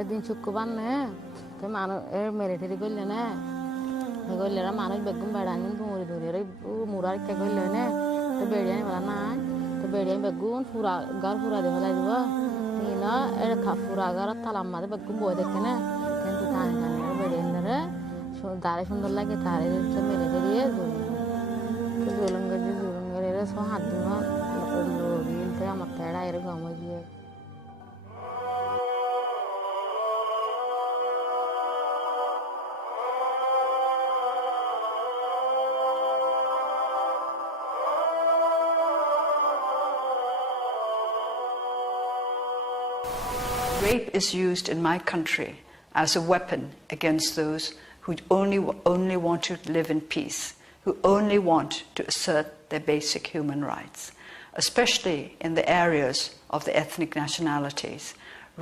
একদিন শুক্রবার নে তো মানুষ মেরিটেরি করলে না করলে মানুষ বেগুন বেড়ান মুড়ি ধরে মুড়ার কে করলে না তো বেড়িয়ে বলা নাই তো বেড়িয়ে বেগুন ফুরা গার ফুরা দিয়ে ফেলাই দিব না এর ফুরা গার তালাম মাঝে বেগুন বই দেখে না কিন্তু টানি টানি বেড়িয়ে ধরে দাঁড়ে সুন্দর লাগে তারে মেরিটেরি জুলুঙ্গের সব হাত দিব গিলতে আমার তেড়া এরকম হয়ে গিয়ে Rape is used in my country as a weapon against those who only want to live in peace, who only want to assert their basic human rights, especially in the areas of the ethnic nationalities.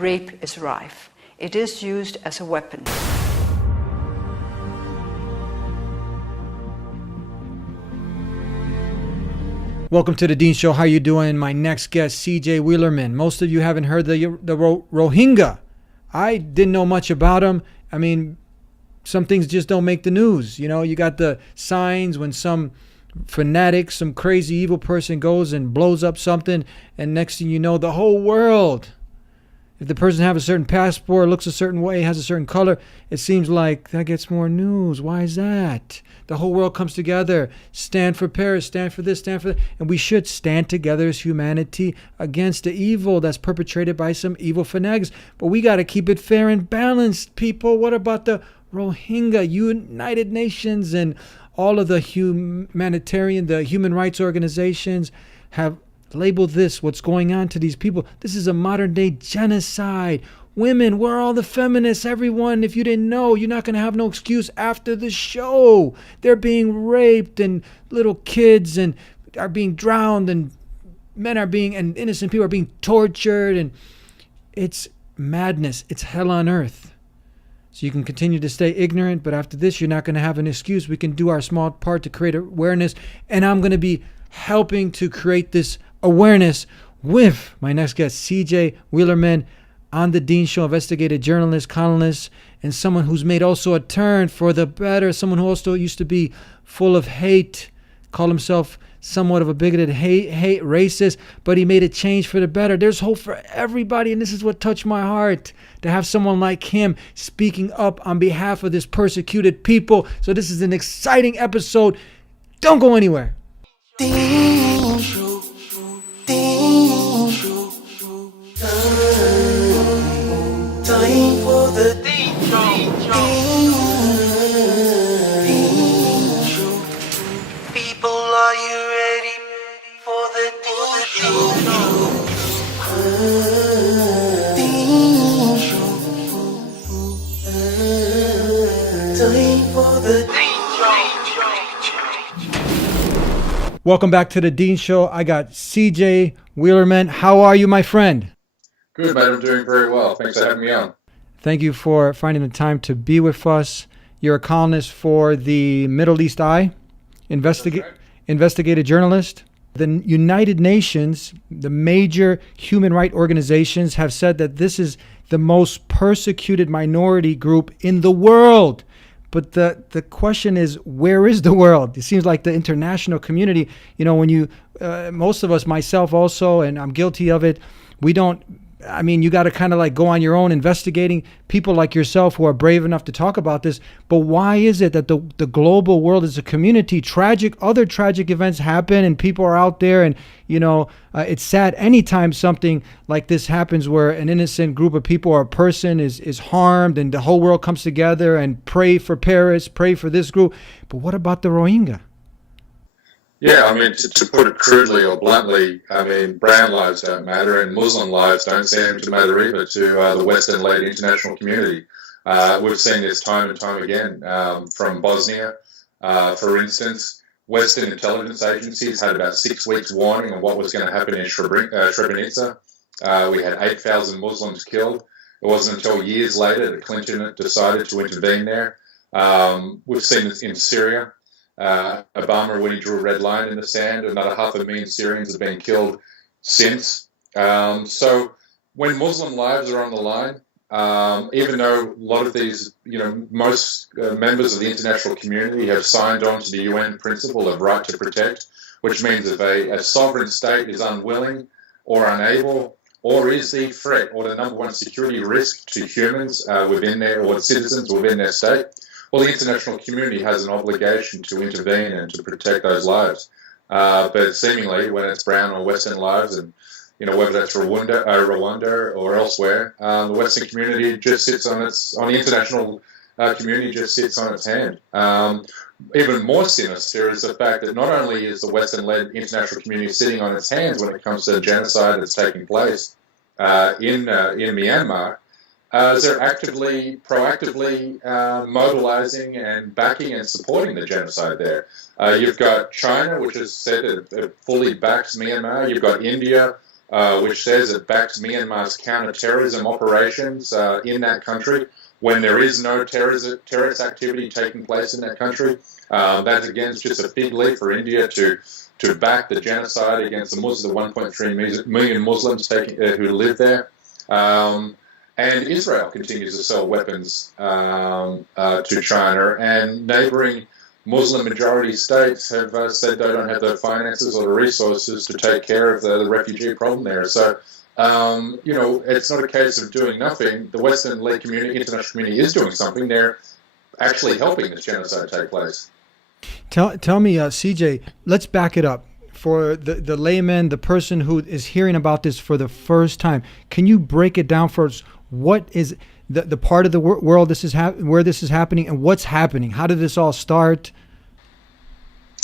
Rape is rife. It is used as a weapon. Welcome to the Dean Show. How you doing? My next guest, C.J. Wheelerman. Most of you haven't heard the Rohingya. I didn't know much about him. I mean, some things just don't make the news. You know, you got the signs when some fanatic, some crazy evil person goes and blows up something, and next thing you know, the whole world, if the person have a certain passport, looks a certain way, has a certain color, it seems like that gets more news. Why is that? The whole world comes together. Stand for Paris, stand for this, stand for that. And we should stand together as humanity against the evil that's perpetrated by some evil fanatics. But we got to keep it fair and balanced, people. What about the Rohingya? United Nations and all of the the human rights organizations have labeled this, what's going on to these people. This is a modern day genocide. Women, where are all the feminists? Everyone, if you didn't know, you're not going to have no excuse after the show. They're being raped and little kids and are being drowned and and innocent people are being tortured, and it's madness. It's hell on earth. So you can continue to stay ignorant, but after this, you're not going to have an excuse. We can do our small part to create awareness, and I'm going to be helping to create this awareness with my next guest, C.J. Wheelerman, on the Dean Show, investigative journalist, columnist, and someone who's made also a turn for the better, someone who also used to be full of hate, called himself somewhat of a bigoted, hate racist, but he made a change for the better. There's hope for everybody, and this is what touched my heart, to have someone like him speaking up on behalf of this persecuted people. So this is an exciting episode. Don't go anywhere. Dean Show, Dean Show, time for the Dean Show, Dean Show. People, are you ready for the Dean Show? Dean Show, time for the Dean Show. Welcome back to the Dean Show. I got C.J. Wheelerman. How are you, my friend? Good, man. I'm doing very well. Thanks for having me on. Thank you for finding the time to be with us. You're a columnist for the Middle East Eye, investigative journalist. The United Nations, the major human rights organizations, have said that this is the most persecuted minority group in the world. But the question is, where is the world? It seems like the international community, when most of us, myself also, and I'm guilty of it, you got to kind of like go on your own investigating, people like yourself who are brave enough to talk about this. But why is it that the global world is a community? Other tragic events happen and people are out there, and it's sad anytime something like this happens where an innocent group of people or a person is harmed and the whole world comes together and pray for Paris, pray for this group. But what about the Rohingya? Yeah, to put it crudely or bluntly, brown lives don't matter and Muslim lives don't seem to matter either to the Western-led international community. We've seen this time and time again from Bosnia, for instance. Western intelligence agencies had about 6 weeks warning on what was going to happen in Srebrenica. We had 8,000 Muslims killed. It wasn't until years later that Clinton decided to intervene there. We've seen it in Syria. Obama, when he drew a red line in the sand, another 500,000 Syrians have been killed since. So when Muslim lives are on the line, even though a lot of these, most members of the international community have signed on to the UN principle of right to protect, which means if a sovereign state is unwilling or unable or is the threat or the number one security risk to humans within their, or citizens within their state, well, the international community has an obligation to intervene and to protect those lives. But seemingly, when it's Brown or Western lives, and whether that's Rwanda or elsewhere, the Western community just sits on the international community just sits on its hand. Even more sinister is the fact that not only is the Western-led international community sitting on its hands when it comes to the genocide that's taking place in Myanmar, they're proactively mobilizing and backing and supporting the genocide there. You've got China, which has said it fully backs Myanmar. You've got India, which says it backs Myanmar's counter-terrorism operations in that country when there is no terrorist activity taking place in that country. That, again, is just a fig leaf for India to back the genocide against the 1.3 million Muslims who live there. And Israel continues to sell weapons to China, and neighboring Muslim-majority states have said they don't have the finances or the resources to take care of the refugee problem there. So, it's not a case of doing nothing. The Western-led community, international community, is doing something. They're actually helping this genocide take place. Tell me, CJ, let's back it up. For the layman, the person who is hearing about this for the first time, can you break it down for us? What is the part of the world where this is happening, and what's happening? How did this all start?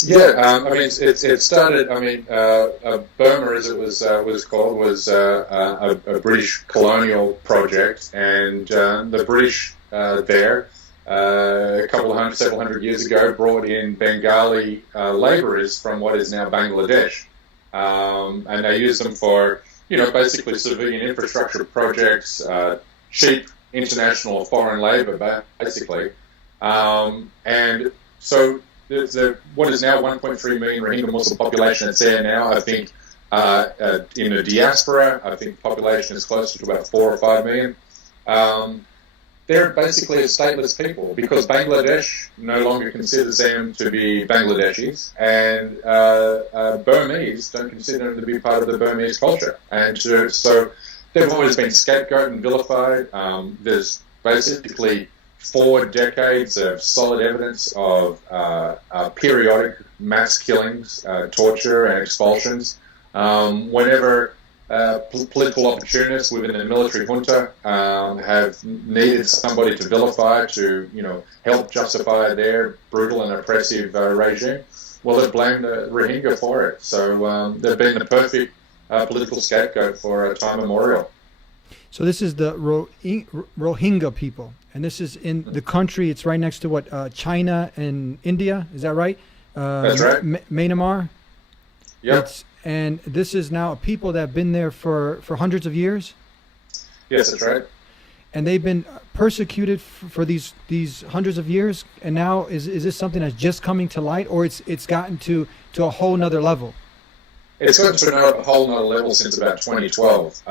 Yeah, it started. Burma, as it was called, was a British colonial project, and the British there, several hundred years ago, brought in Bengali labourers from what is now Bangladesh, and they used them for basically civilian infrastructure projects, cheap international or foreign labour, basically, and so. What is now 1.3 million Rohingya Muslim population that's there now, I think in the diaspora, I think the population is closer to about 4 or 5 million. They're basically a stateless people because Bangladesh no longer considers them to be Bangladeshis, and Burmese don't consider them to be part of the Burmese culture. And so they've always been scapegoated and vilified. There's basically 4 decades of solid evidence of periodic mass killings, torture, and expulsions. Whenever political opportunists within the military junta have needed somebody to vilify to, help justify their brutal and oppressive regime, well, they've blamed the Rohingya for it. So they've been the perfect political scapegoat for time immemorial. So this is the Rohingya people. And this is in the country, it's right next to what, China and India, is that right? That's right. Myanmar? Yep. And this is now a people that have been there for hundreds of years? Yes, that's right. And they've been persecuted for these hundreds of years, and now is this something that's just coming to light, or it's gotten to a whole nother level? It's gotten to a whole nother level since about 2012.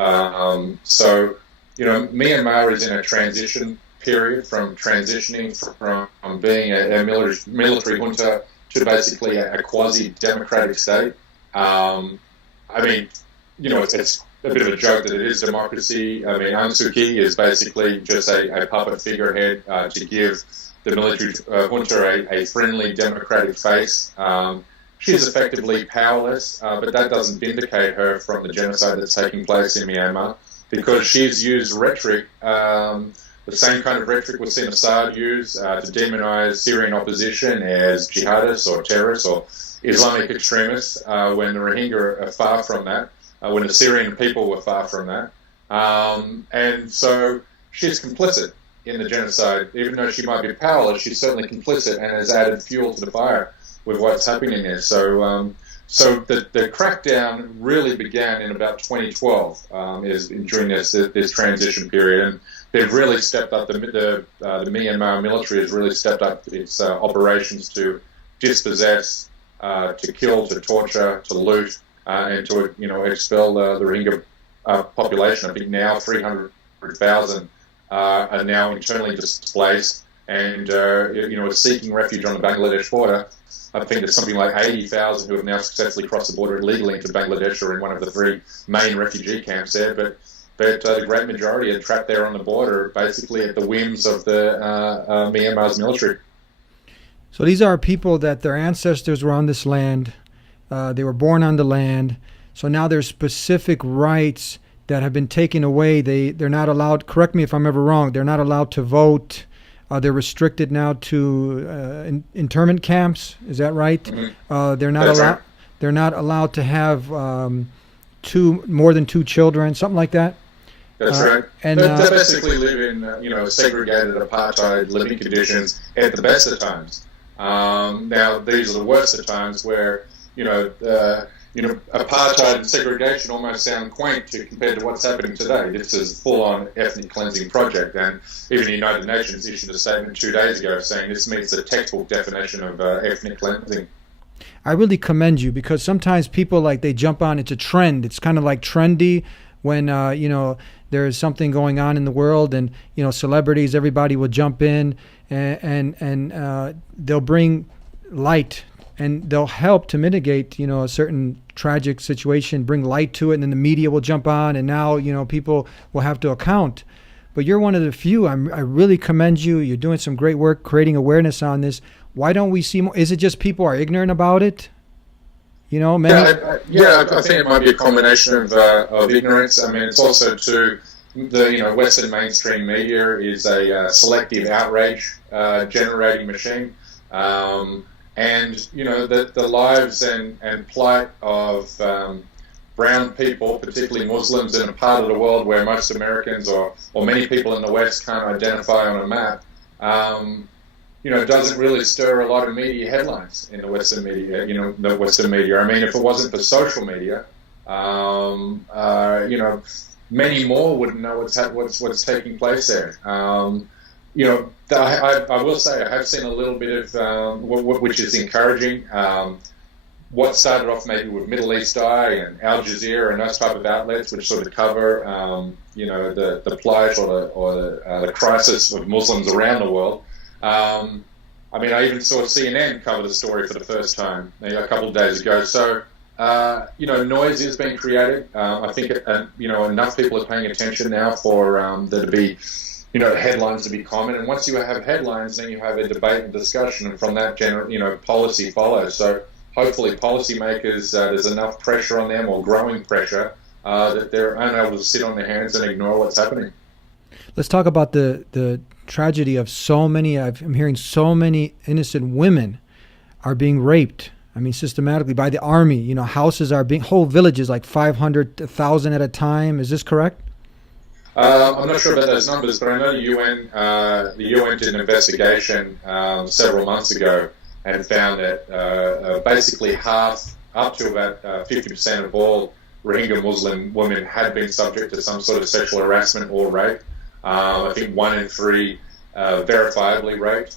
So, Myanmar is in a transition period from transitioning from being a military junta to basically a quasi-democratic state. It's a bit of a joke that it is democracy. Aung Suu Kyi is basically just a puppet figurehead to give the military junta a friendly democratic face. She's effectively powerless, but that doesn't vindicate her from the genocide that's taking place in Myanmar, because she's used rhetoric, the same kind of rhetoric we've seen Assad use to demonize Syrian opposition as jihadists or terrorists or Islamic extremists, when the Rohingya are far from that, when the Syrian people were far from that. And so she's complicit in the genocide. Even though she might be powerless, she's certainly complicit and has added fuel to the fire with what's happening there. So the crackdown really began in about 2012, during this transition period, and they've really stepped up. The Myanmar military has really stepped up its operations to dispossess, to kill, to torture, to loot, and to expel the Rohingya population. I think now 300,000 are now internally displaced and are seeking refuge on the Bangladesh border. I think there's something like 80,000 who have now successfully crossed the border illegally into Bangladesh or in one of the 3 main refugee camps there. But the great majority are trapped there on the border, basically at the whims of the Myanmar's military. So these are people that their ancestors were on this land. They were born on the land. So now there's specific rights that have been taken away. They're not allowed, correct me if I'm ever wrong, they're not allowed to vote. They're restricted now to internment camps. Is that right? Mm-hmm. They're not allowed to have more than 2 children, something like that. That's right. And they basically live in segregated apartheid living conditions at the best of times. Now these are the worst of times where apartheid and segregation almost sound quaint compared to what's happening today. This is a full-on ethnic cleansing project, and even the United Nations issued a statement 2 days ago saying this meets the textbook definition of ethnic cleansing. I really commend you, because sometimes people they jump on, it's a trend. It's kind of like trendy when there's something going on in the world, and celebrities, everybody will jump in and they'll bring light. And they'll help to mitigate, a certain tragic situation, bring light to it, and then the media will jump on, and now, people will have to account. But you're one of the few. I really commend you. You're doing some great work creating awareness on this. Why don't we see more? Is it just people are ignorant about it? I think it might be a combination of ignorance. I mean, it's also the Western mainstream media is a selective outrage generating machine. And the lives and plight of brown people, particularly Muslims, in a part of the world where most Americans or many people in the West can't identify on a map, doesn't really stir a lot of media headlines in the Western media. The Western media. I mean, if it wasn't for social media, many more wouldn't know what's taking place there. I will say I have seen a little bit of which is encouraging. What started off maybe with Middle East Eye and Al Jazeera and those type of outlets, which sort of cover, the plight or the crisis of Muslims around the world. I even saw CNN cover the story for the first time a couple of days ago. So, noise is being created. I think enough people are paying attention now for there to be. Headlines to be common, and once you have headlines, then you have a debate and discussion, and from that, policy follows. So hopefully, policymakers, there's enough pressure on them, or growing pressure, that they're unable to sit on their hands and ignore what's happening. Let's talk about the tragedy of so many. I'm hearing so many innocent women are being raped. I mean, systematically by the army. Houses are whole villages, like 500, 1,000 at a time. Is this correct? I'm not sure about those numbers, but I know the UN did an investigation several months ago and found that basically half, up to about 50% of all Rohingya Muslim women had been subject to some sort of sexual harassment or rape. I think 1 in 3 verifiably raped.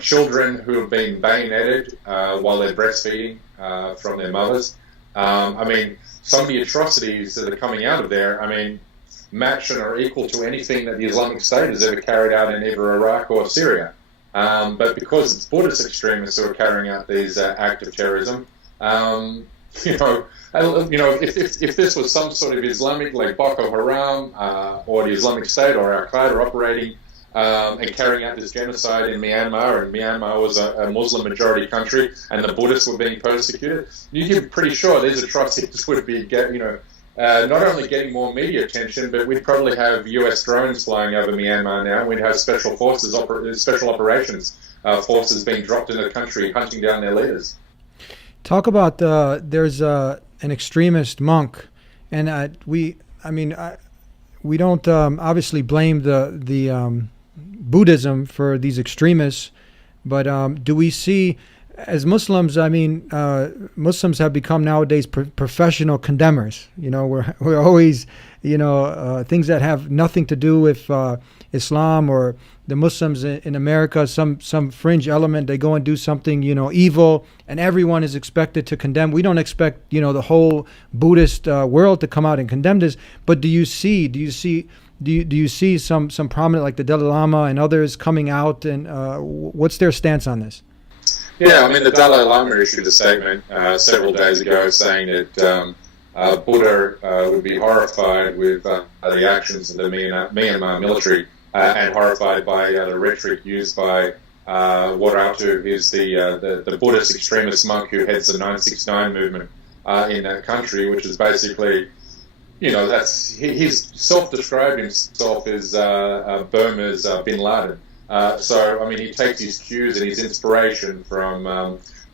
Children who have been bayoneted while they're breastfeeding from their mothers. Some of the atrocities that are coming out of there, match and are equal to anything that the Islamic State has ever carried out in either Iraq or Syria. But because it's Buddhist extremists who are carrying out these acts of terrorism, if this was some sort of Islamic, like Boko Haram or the Islamic State or Al-Qaeda operating and carrying out this genocide in Myanmar, and Myanmar was a Muslim majority country, and the Buddhists were being persecuted, you're pretty sure these atrocities would be, not only getting more media attention, but we'd probably have US drones flying over Myanmar now. We'd have special operations forces being dropped into the country, hunting down their leaders. Talk about there's an extremist monk, and we don't obviously blame the Buddhism for these extremists, but do we see, as Muslims, Muslims have become nowadays professional condemners. We're always, things that have nothing to do with Islam or the Muslims in America, some fringe element, they go and do something, evil, and everyone is expected to condemn. We don't expect, the whole Buddhist world to come out and condemn this, but do you see do you see some prominent, like the Dalai Lama and others, coming out, and what's their stance on this? Yeah, I mean, the Dalai Lama issued a statement several days ago saying that Buddha would be horrified with the actions of the Myanmar military and horrified by the rhetoric used by Waratu, is the Buddhist extremist monk who heads the 969 movement in that country, which is basically, he's self-described himself as Burma's Bin Laden. So, I mean, he takes his cues and his inspiration from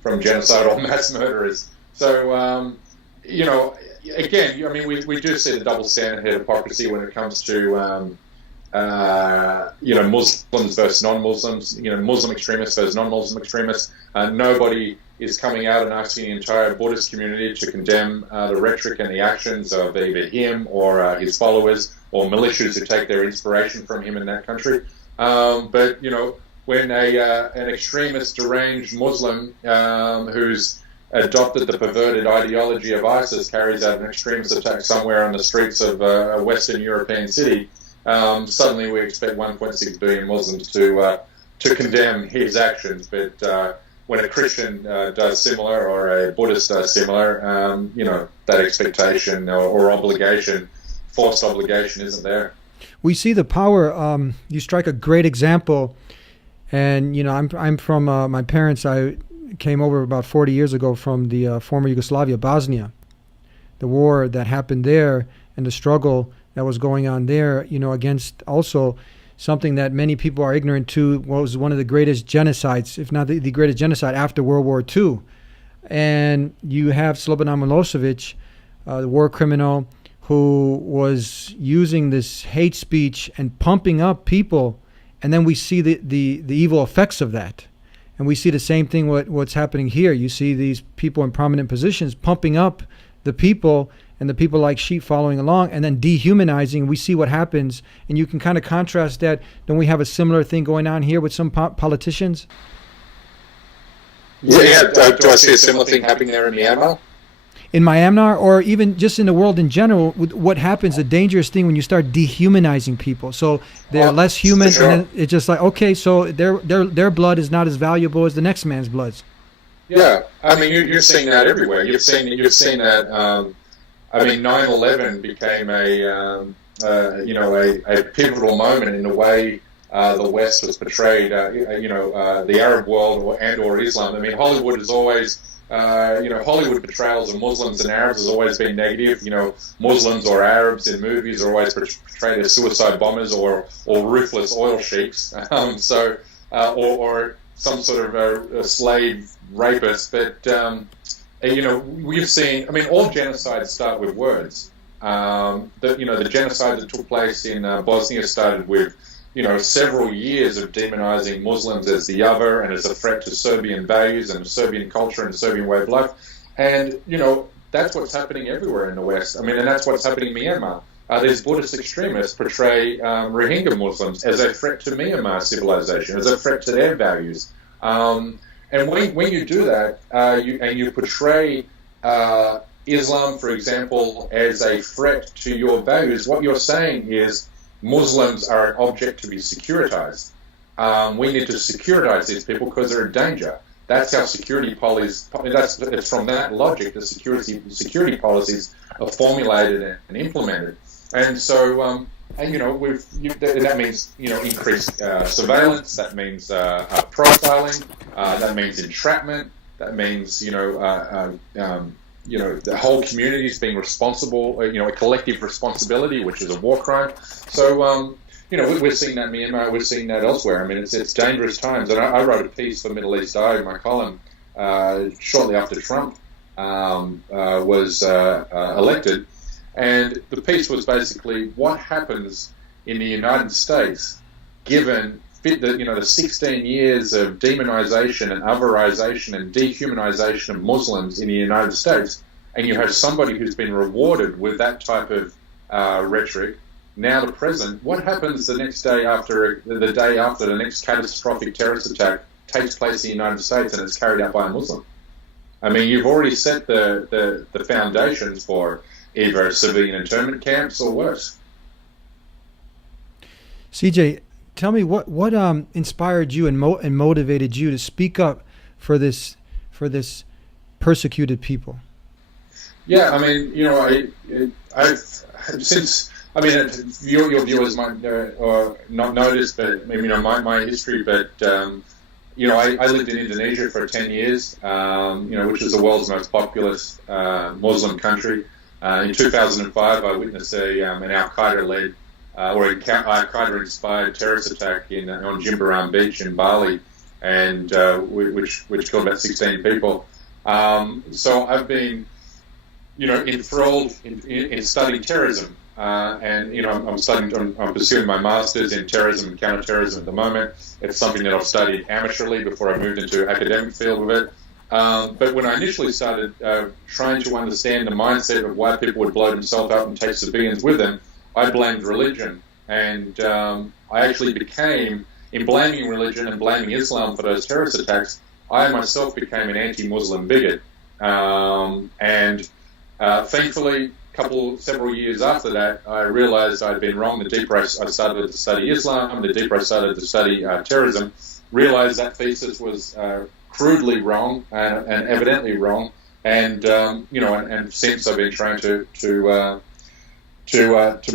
genocidal mass murderers. So, again, I mean, we do see the double standard here, hypocrisy when it comes to, Muslims versus non-Muslims, Muslim extremists versus non-Muslim extremists. Nobody is coming out and asking the entire Buddhist community to condemn the rhetoric and the actions of either him or his followers or militias who take their inspiration from him in that country. But when an extremist, deranged Muslim who's adopted the perverted ideology of ISIS carries out an extremist attack somewhere on the streets of a Western European city, suddenly we expect 1.6 billion Muslims to condemn his actions. But when a Christian does similar or a Buddhist does similar, that expectation or obligation, forced obligation, isn't there. We see the power. You strike a great example, and I'm from my parents. I came over about 40 years ago from the former Yugoslavia, Bosnia, the war that happened there, and the struggle that was going on there. Against also something that many people are ignorant to, was one of the greatest genocides, if not the greatest genocide after World War II. And you have Slobodan Milosevic, the war criminal, who was using this hate speech and pumping up people, and then we see the evil effects of that. And we see the same thing what's happening here. You see these people in prominent positions pumping up the people, and the people like sheep following along, and then dehumanizing. We see what happens, and you can kind of contrast that. Don't we have a similar thing going on here with some politicians? Yeah. Do I see a similar thing happening there in Myanmar? In Myanmar, or even just in the world in general, what happens, the dangerous thing when you start dehumanizing people. So they're less human, sure. And then it's just like, okay, so their blood is not as valuable as the next man's blood. Yeah, I mean, you're seeing that everywhere. You've seen that. 9/11 became a pivotal moment in the way the West was portrayed. The Arab world or Islam. I mean, Hollywood is always. Hollywood portrayals of Muslims and Arabs has always been negative. Muslims or Arabs in movies are always portrayed as suicide bombers or ruthless oil sheiks. Or some sort of a slave rapist. But we've seen. I mean, all genocides start with words. The genocide that took place in Bosnia started with. Several years of demonizing Muslims as the other and as a threat to Serbian values and Serbian culture and Serbian way of life. And, that's what's happening everywhere in the West. I mean, and that's what's happening in Myanmar. These Buddhist extremists portray Rohingya Muslims as a threat to Myanmar civilization, as a threat to their values. And when you do that, you portray Islam, for example, as a threat to your values, what you're saying is, Muslims are an object to be securitized. We need to securitize these people because they're a danger. That's how security policies. It's from that logic that security policies are formulated and implemented. And so, that means increased surveillance. That means profiling. That means entrapment. That means the whole community is being responsible, a collective responsibility, which is a war crime. So, we're seeing that in Myanmar, we're seeing that elsewhere. I mean, it's dangerous times. And I wrote a piece for Middle East Eye in my column shortly after Trump was elected. And the piece was basically what happens in the United States given the 16 years of demonization and otherization and dehumanization of Muslims in the United States, and you have somebody who's been rewarded with that type of rhetoric, now the present, what happens the day after the next catastrophic terrorist attack takes place in the United States and it's carried out by a Muslim? I mean, you've already set the foundations for either civilian internment camps or worse. CJ, tell me what inspired you and motivated you to speak up for this persecuted people? Yeah, I mean, I've since. I mean, your viewers might or not notice, but my history. But I lived in Indonesia for 10 years. Which is the world's most populous Muslim country. In 2005, I witnessed an Al Qaeda-led or Al Qaeda-inspired terrorist attack on Jimbaran Beach in Bali, and which killed about 16 people. So I've been, enthralled in studying terrorism, and I'm pursuing my master's in terrorism and counterterrorism at the moment. It's something that I've studied amateurly before I moved into academic field with it. But when I initially started trying to understand the mindset of why people would blow themselves up and take civilians with them, I blamed religion, and I actually became, in blaming religion and blaming Islam for those terrorist attacks, I myself became an anti-Muslim bigot. Thankfully, several years after that, I realized I'd been wrong. The deeper I started to study Islam, the deeper I started to study terrorism, realized that thesis was crudely wrong and evidently wrong. And since I've been trying to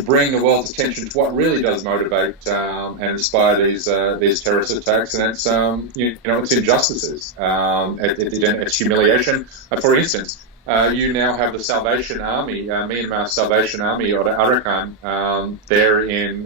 bring the world's attention to what really does motivate and inspire these terrorist attacks, and it's it's injustices, it's humiliation. For instance, you now have the Salvation Army, Myanmar Salvation Army, or the Arakan, there in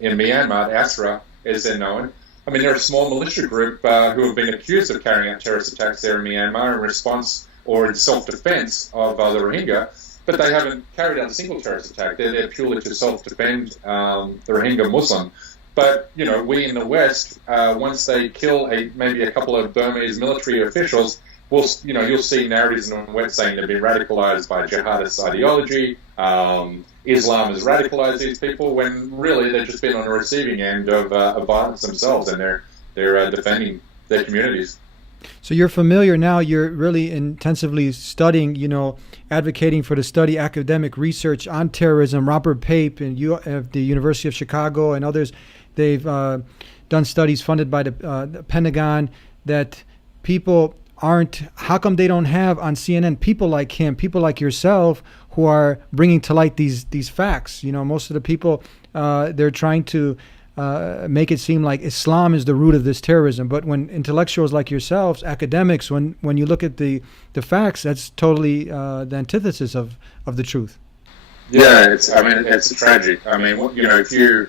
Myanmar, Asra, as they're known. I mean, they're a small militia group who have been accused of carrying out terrorist attacks there in Myanmar in response or in self-defense of the Rohingya, but they haven't carried out a single terrorist attack. They're there purely to self-defend the Rohingya Muslim. But, we in the West, once they kill maybe a couple of Burmese military officials, you'll see narratives in the West saying they've been radicalized by jihadist ideology. Islam has radicalized these people, when really they've just been on the receiving end of violence themselves, and they're defending their communities. So you're familiar now. You're really intensively studying, advocating for the study, academic research on terrorism. Robert Pape and you at the University of Chicago and others, they've done studies funded by the Pentagon that people aren't. How come they don't have on CNN people like him, people like yourself, who are bringing to light these facts? Most of the people they're trying to make it seem like Islam is the root of this terrorism, but when intellectuals like yourselves, academics, when you look at the facts, that's totally the antithesis of the truth. Yeah, it's tragic. I mean, if you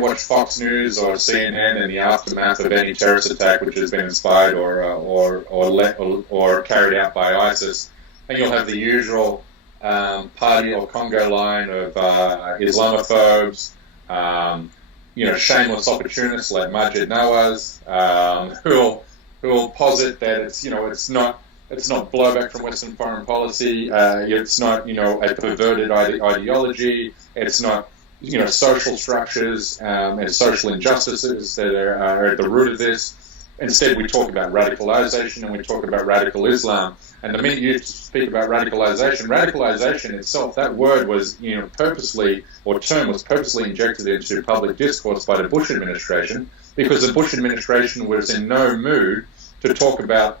watch Fox News or CNN in the aftermath of any terrorist attack which has been inspired or carried out by ISIS, and you'll have the usual party or Congo line of Islamophobes, shameless opportunists like Majid Nawaz, who'll posit that it's not blowback from Western foreign policy, it's not a perverted ideology, it's not social structures and social injustices that are at the root of this. Instead, we talk about radicalization and we talk about radical Islam. And the minute you speak about radicalization itself, that word was, purposely injected into public discourse by the Bush administration, because the Bush administration was in no mood to talk about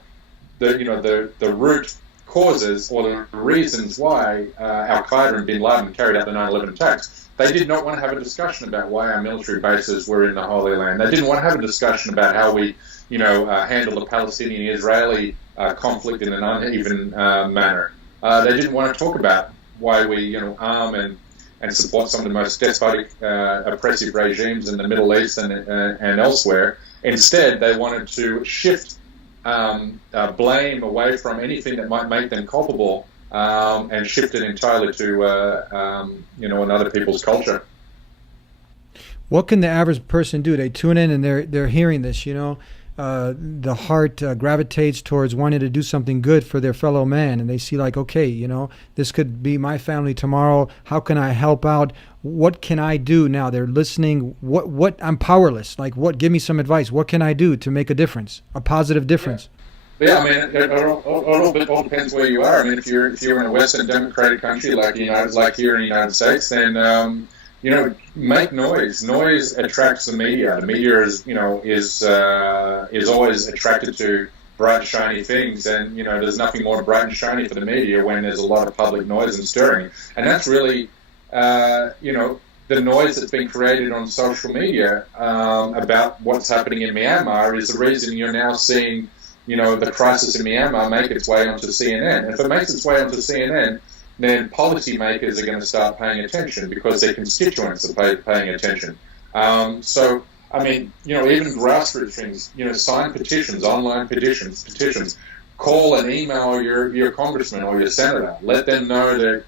the root causes or the reasons why Al Qaeda and Bin Laden carried out the 9/11 attacks. They did not want to have a discussion about why our military bases were in the Holy Land. They didn't want to have a discussion about how we, handle the Palestinian-Israeli conflict in an uneven manner. They didn't want to talk about why we, arm and support some of the most despotic, oppressive regimes in the Middle East and elsewhere. Instead, they wanted to shift blame away from anything that might make them culpable and shift it entirely to, another people's culture. What can the average person do? They tune in and they're hearing this, the heart gravitates towards wanting to do something good for their fellow man, and they see like, okay, this could be my family tomorrow. How can I help out? What can I do now? They're listening. What I'm powerless. Like, give me some advice. What can I do to make a difference, a positive difference? Yeah, I mean, it all depends where you are. I mean, if you're in a Western democratic country like here in the United States, then make noise. Noise attracts the media. The media is always attracted to bright, shiny things, and there's nothing more bright and shiny for the media when there's a lot of public noise and stirring, and that's really, the noise that's been created on social media about what's happening in Myanmar is the reason you're now seeing, the crisis in Myanmar make its way onto CNN. And if it makes its way onto CNN, then policymakers are going to start paying attention because their constituents are paying attention. So, I mean, even grassroots things, sign petitions, online petitions, call and email your congressman or your senator. Let them know that,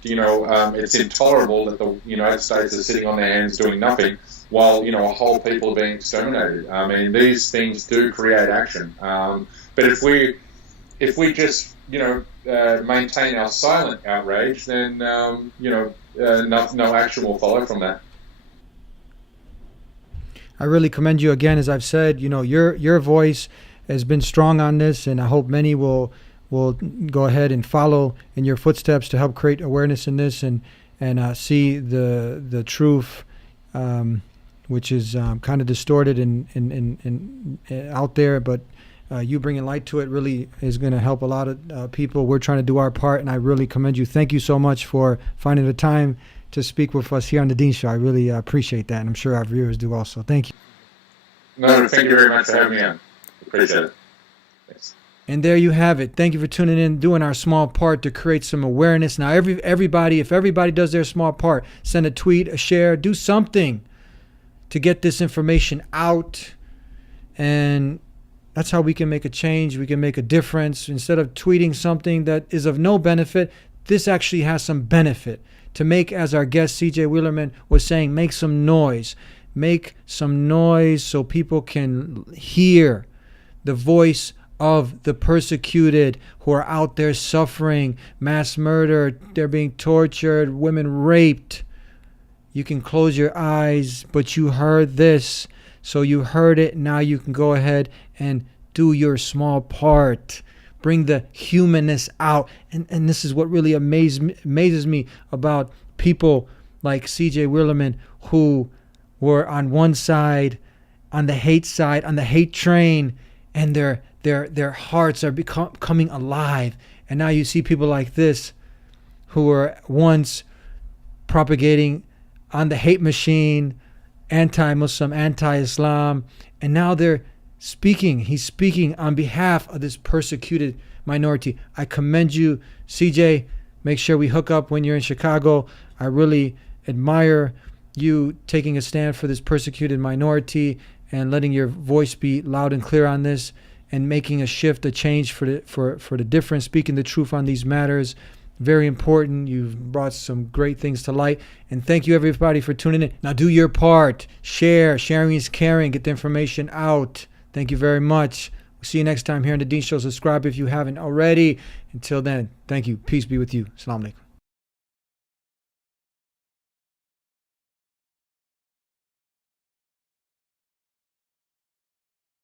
it's intolerable that the United States is sitting on their hands doing nothing while, a whole people are being exterminated. I mean, these things do create action. But if we just, maintain our silent outrage, then, no action will follow from that. I really commend you again. As I've said, your voice has been strong on this, and I hope many will go ahead and follow in your footsteps to help create awareness in this and see the truth, which is kind of distorted and out there, but you bringing light to it really is going to help a lot of people. We're trying to do our part, and I really commend you. Thank you so much for finding the time to speak with us here on the Dean Show. I really appreciate that, and I'm sure our viewers do also. Thank you. No, thank you very much for having me on. Appreciate it. Thanks. And there you have it. Thank you for tuning in, doing our small part to create some awareness. Now, if everybody does their small part, send a tweet, a share, do something to get this information out, and that's how we can make a change. We can make a difference. Instead of tweeting something that is of no benefit, this actually has some benefit. To make, as our guest C.J. Wheelerman was saying, make some noise. Make some noise so people can hear the voice of the persecuted who are out there suffering, mass murder, they're being tortured, women raped. You can close your eyes, but you heard this. So you heard it. Now you can go ahead and do your small part. Bring the humanness out. And this is what really amazes me about people like C.J. Wheelerman, who were on one side, on the hate train, and their hearts are becoming alive. And now you see people like this who were once propagating on the hate machine, anti-Muslim, anti-Islam, and now he's speaking on behalf of this persecuted minority. I commend you, CJ. Make sure we hook up when you're in Chicago. I really admire you taking a stand for this persecuted minority and letting your voice be loud and clear on this and making a shift, a change for the difference, speaking the truth on these matters. Very important. You've brought some great things to light. And thank you, everybody, for tuning in. Now do your part. Share. Sharing is caring. Get the information out. Thank you very much. We'll see you next time here on The Dean Show. Subscribe if you haven't already. Until then, thank you. Peace be with you. Assalamu alaikum.